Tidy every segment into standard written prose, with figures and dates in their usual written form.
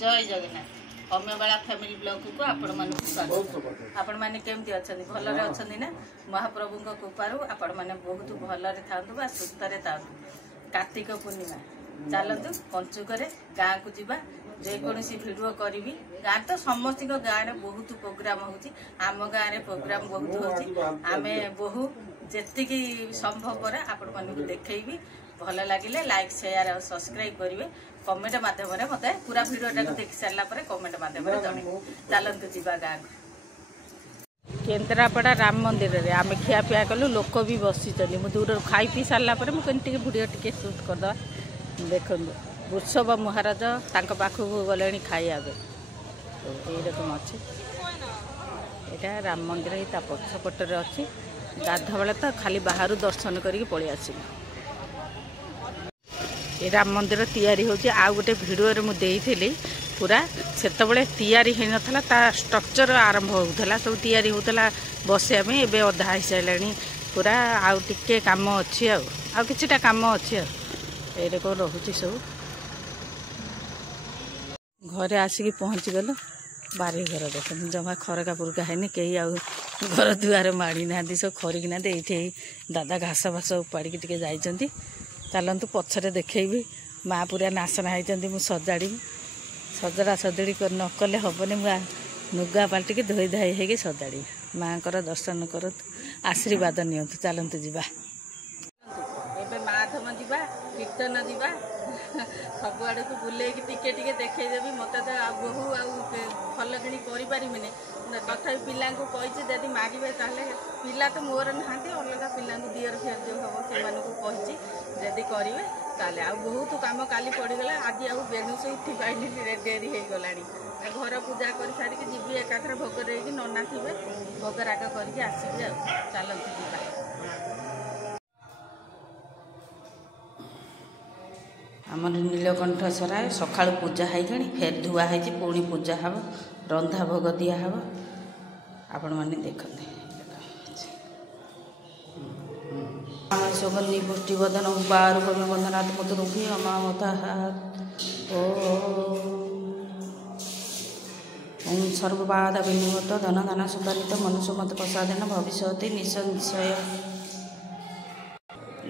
जय Jagannath अम्यबाला family blog को आपण मानक स्वागत। आपण माने केमती अछंदी भलरे अछंदी ना महाप्रभु को कृपारु आपण माने बहुत भलरे थांतु बा सुस्तरे थांतु। कार्तिक पूर्णिमा चलतु पंचुकरे गाँ को जीवा जेकोसी भिडियो करी गाँ तो समस्त गाँव में बहुत प्रोग्राम होची आम गाँव में प्रोग्राम बहुत होची आमे बहु जेतिकी संभव पर आपण मानक देखैबी भल लगे लाइक शेयर और सब्सक्राइब करेंगे कमेंट मध्यम मत पूरा भिडियोटा देख सारा कमेंट मध्यम जन चलतु जीवा गाँव केन्द्रापड़ा राम मंदिर रे आम खियापिया कलु लोक भी बसी मुझे दूर खाई पी सारा मुझे भिडियो टी सुट करदे देखु वृषभ महाराज पाखक गले खाइबा यकम अच्छे यहाँ राम मंदिर ही पछपटे अच्छी गाधा बेले तो खाली बाहर दर्शन करके पलि आसिलु ये राम मंदिर तैयारी होची आ गोटे भिडियो मुझे पूरा से तैयारी होना ता स्ट्रक्चर आरंभ होता सब तैयारी होता बसिया में एवं अधा हो सारे पूरा आउ टिके काम अच्छी आ किछिटा काम अच्छी ये कौन रोचे सब घरे आसिक पहुँची गल बारी घर देख जमा खरका पुरका है कहीं आउ घर दुआर माड़ी ना सब खरिकी ना ये दादा घास फास उपाड़ी टे जाइंट चलतु पछरे देखी माँ पूरा नाशना होती मुझे सजाड़ी सजड़ा सजड़ी नकले हेनी मुझे नुगा पाल्टिक धोई धाई होगी सजाड़ी माँ दर्शन कर आशीर्वाद नियंतु चलतु जा माधम जा कीर्तन जा सब आड़ को बुले टिके टिके देखदेवी मत तो बहु आल कि पारिनी तथा पिला कही जदि मारे पिला तो मोर ना अलग पिला दियर फियर जो हम से जदि करेंगे ताले आ बहुत काम काली पड़गला आज आउ बेणु से उठी पाइली डेरी हो गला घर पूजा कर सारिक जी एकाथर भोग रही नना थे भोग राग करके आसबि चलती जा आम नीलकंठ सराय सका पूजा है फेर धुआ है पुणी पूजा हम रंधा भोग दिहब आपण मैंने देखते सुगंधी पुष्टिवर्धन बार बंधनाथ मुद्रुभि अमामता ओम सर्वबाधा विनिवृत धन धन सुधारित मनुष्य मत प्रसादन भविष्य निसंशय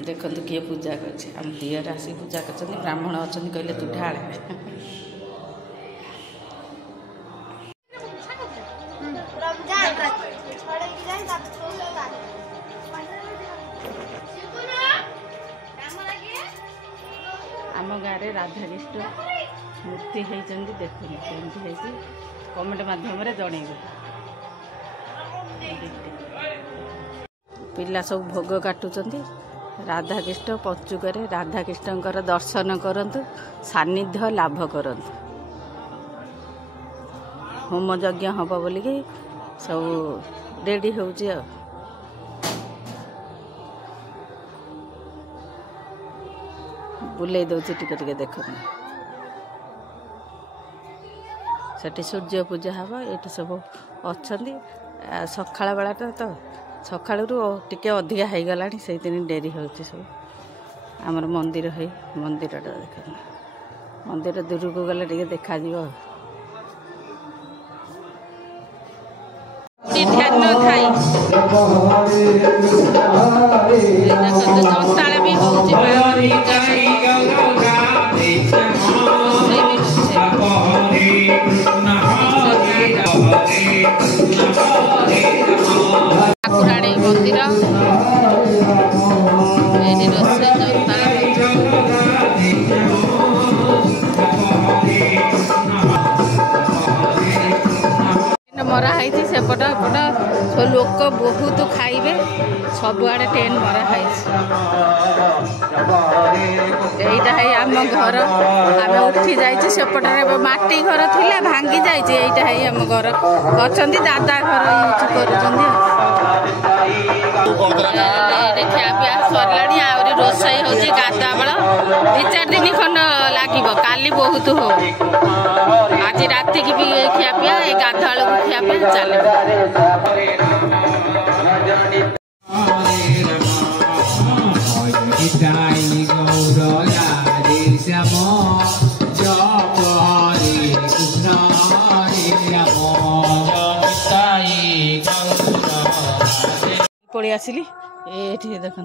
देखो किए पूजा कर दियर आस पूजा कर ब्राह्मण अच्छा कहले तू ढाल आम गाँव में राधाकृष्ण मूर्ति होती देखो कमी कमेंट मध्यम जनइबे पिला सब भोग काटुंट राधाकृष्ण पंचुकर राधाकृष्ण दर्शन करंतु सानिध्य लाभ करंतु होम यज्ञ हम बोलिकी सब रेडी हो बुले दौर टिके टिके देख सेठी सूर्य पूजा हम ये सब अच्छा सकाळ बेलाटा तो सकाळू टिके अधिका हो गला से डेरी हो सब आमर मंदिर है मंदिर देख मंदिर दूर को गले टिके देखा जनता भी ठाकुराणी मंदिर मरा सेपट एपट सब लोक बहुत खाइबे सबुआड़े टेन मरा यहीटा है आम घर आम उठी जाइए सेपटे माटी घर थिला भांगी जाइए यहीटा है आम घर अच्छा दादा घर यूज कर सरला आहरी रोसई हो गाधा बेल 2-4 दिन खंड लगे काली बहुत हो आज राति की भी खियापिया गाधा बेलू खियापिया चले पलि आसिली ये देख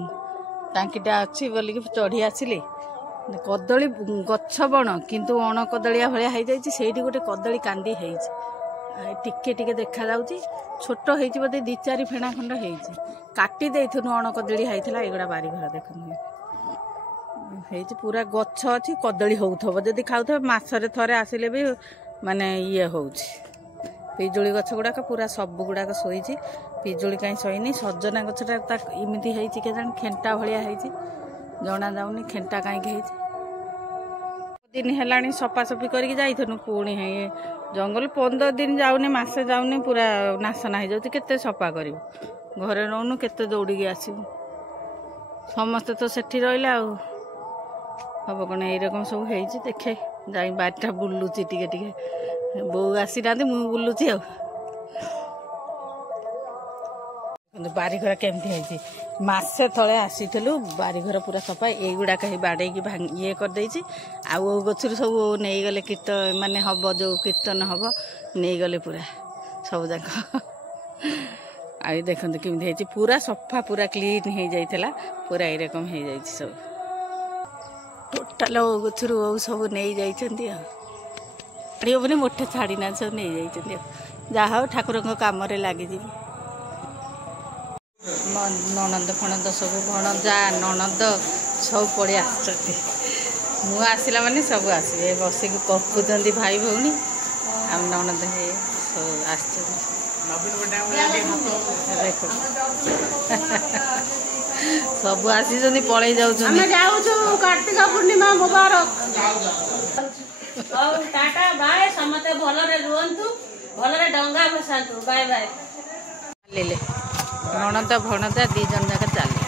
टांकीटा अच्छी बोलिक चढ़ी आसिली कदली गछ बण किंतु अण कदलिया भाया हो जाइए गोटे कदली कांदी टिके टिके देखा जाउची छोट होती बोधे 2-4 फेणा खंड होती काटी देथुनु अण कदली होता एगुड़ा बारीघर देख पूरा गछ अच्छी कदली होथब जदि खाऊ मसरे थरे आसिले भी माने ये हूँ पिजुली गछ गुड़ाक पूरा सब गुड़ाक शोई पिजुली कहीं शोनी सजना गछटा इमती के जान खेंटा भाया जना जाऊनी खेंटा कहीं दिन है सफासफी करके जाइथनु पुणी है जंगल 15 दिन जाऊनी मसे जाऊनी पूरा नाशना हो जाती केते सफा कर घरे रोनु केते दौड़ी आसबू समस्ते तो सेठी रहा हम कौन यकम सब हो देखे जा बारिटा बुलूची टिके टिके बो आसी ना मुझे बुलूची बारीघर केमती है मसे थे आसीलु बारीघर पूरा सफा युड़ाक बाड़े ये करदे आउ गचर सब नहीं गले कीर्तन माने हम जो कीर्तन हम नहीं गले पूरा सब जाक आ देखते केमती पूरा सफा पूरा क्लीन हो जाता पूरा यकम हो जाए सब टोटाल गचर सब नहीं जाने मोटे छाड़ी ना सब नहीं जाइए जहा ठाकुर कम लगी ननद फणद सब भणजा ननद सब पड़े आसला माने सब आसवे बसिक कपुंट भाई भौणी आ ननद हे सब आसी पलि जाऊँ कार्तिक पूर्णिमा मुबारक टाटा बाय समते भलरे रुहंतु भलरे डंगा भसातु बाय बाय ले ननद भणजा 2 जन जाक चले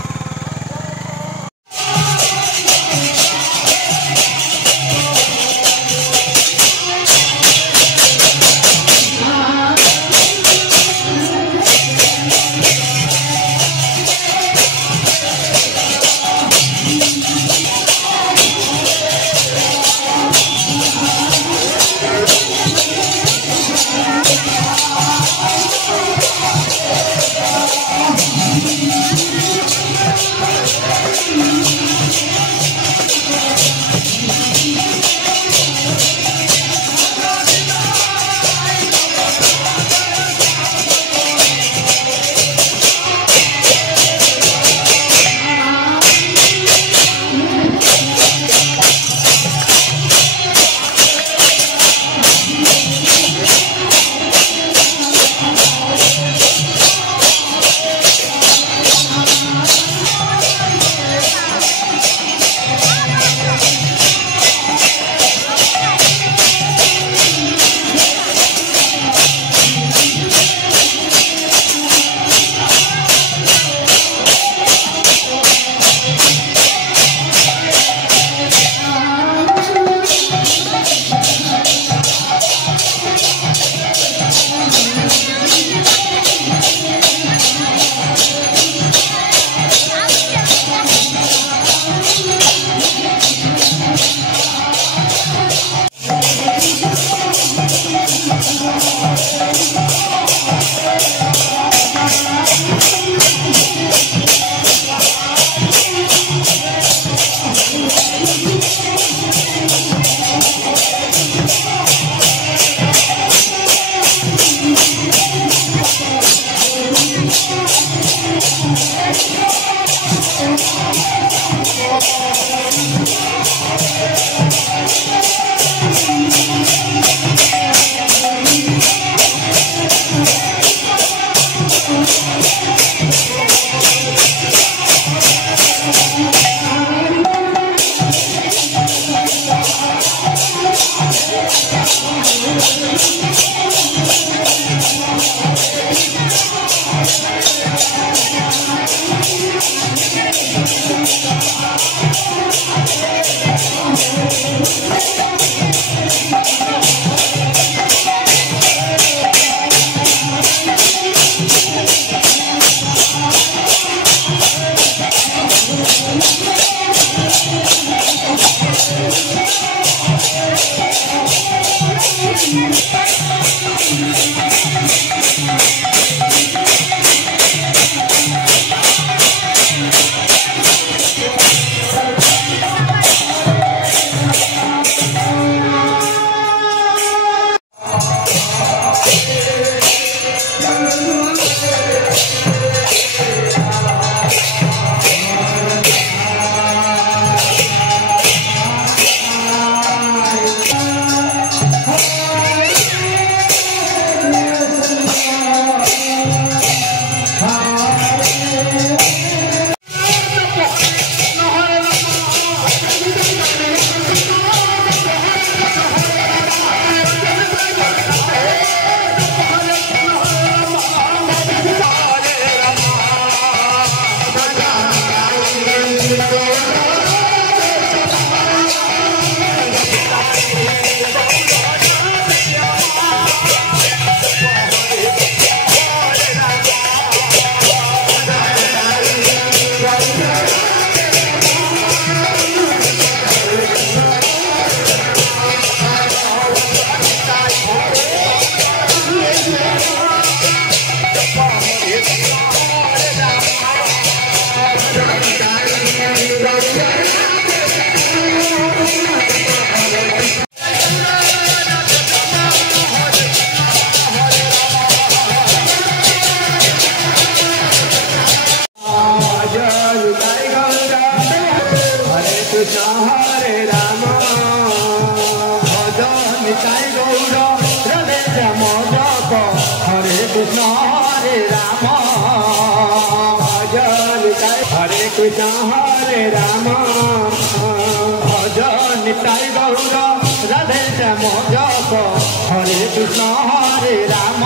हरे कृष्ण हरे राम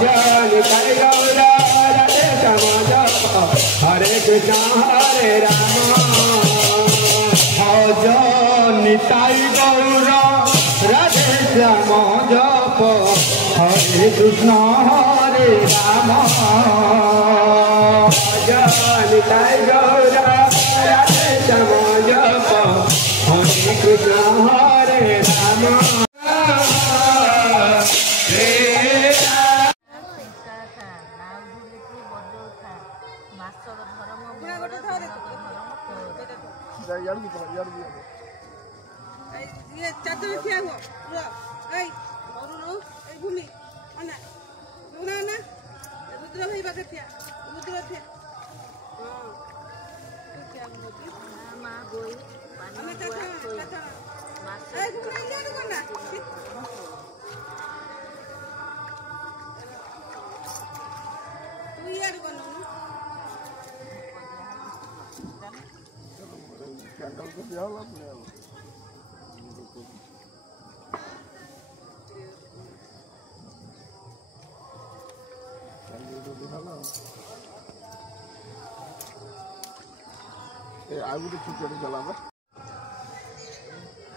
जय निताई गौर राधे श्याम जप हरे कृष्ण हरे राम जय निताई गौर राधे श्याम जप हरे कृष्ण हरे राम जय निताई गौर राधे श्याम जप हरे कृष्ण हरे राम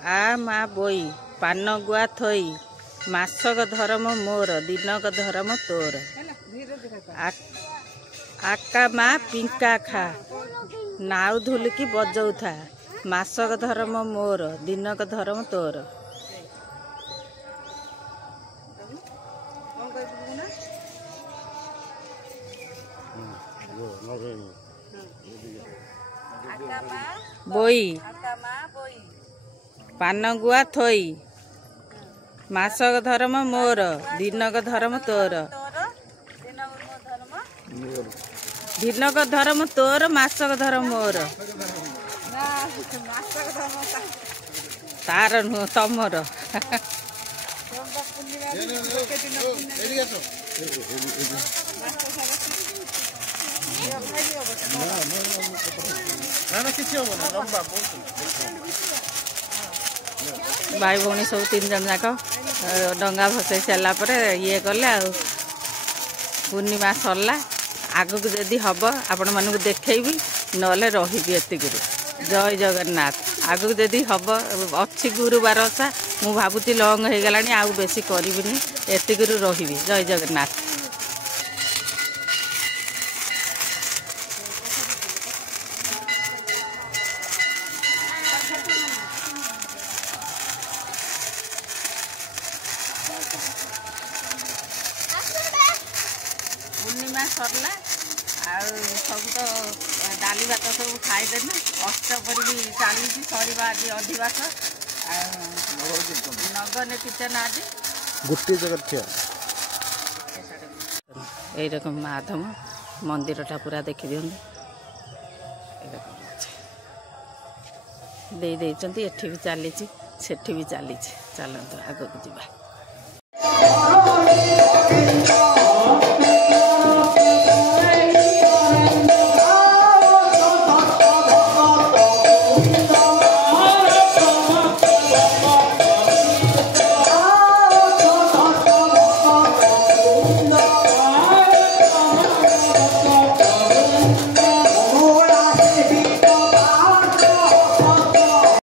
आ मा बोई पान गुआ थई मासक धर्म मोर दिनक धर्म तोर आका मा पिंका खा नाउ धुलिकी बजौथा मासक धर्म मोर दिनक धर्म तोर बोई पान गुआ थई मासक धर्म मोर दिनक धर्म तोर दिनक धर्म तोर मासक धर्म मोर तार नुह तमर भाई भौणी सब 3 जन जाक डंगा भसई सारा पर ये कले पूर्णिमा सरला आगु जदि हम आपण मानक देखी नले रही एतिक जय जगन्नाथ आगु जदि हम अच्छी गुरुवार ओषा मु भावुची लंग हो गला आउ बेसी करी एतिक रही जय जगन्नाथ पूर्णिमा सरला सब तो डाली भात सब खाईदेने अष्टपरी भी चली सरिबा आज अधिवास नगने किचन आज गोटे जगह यही माधम मंदिरटा पूरा देखी दिखते एठी भी चली सेठी भी चली चलते आगक जा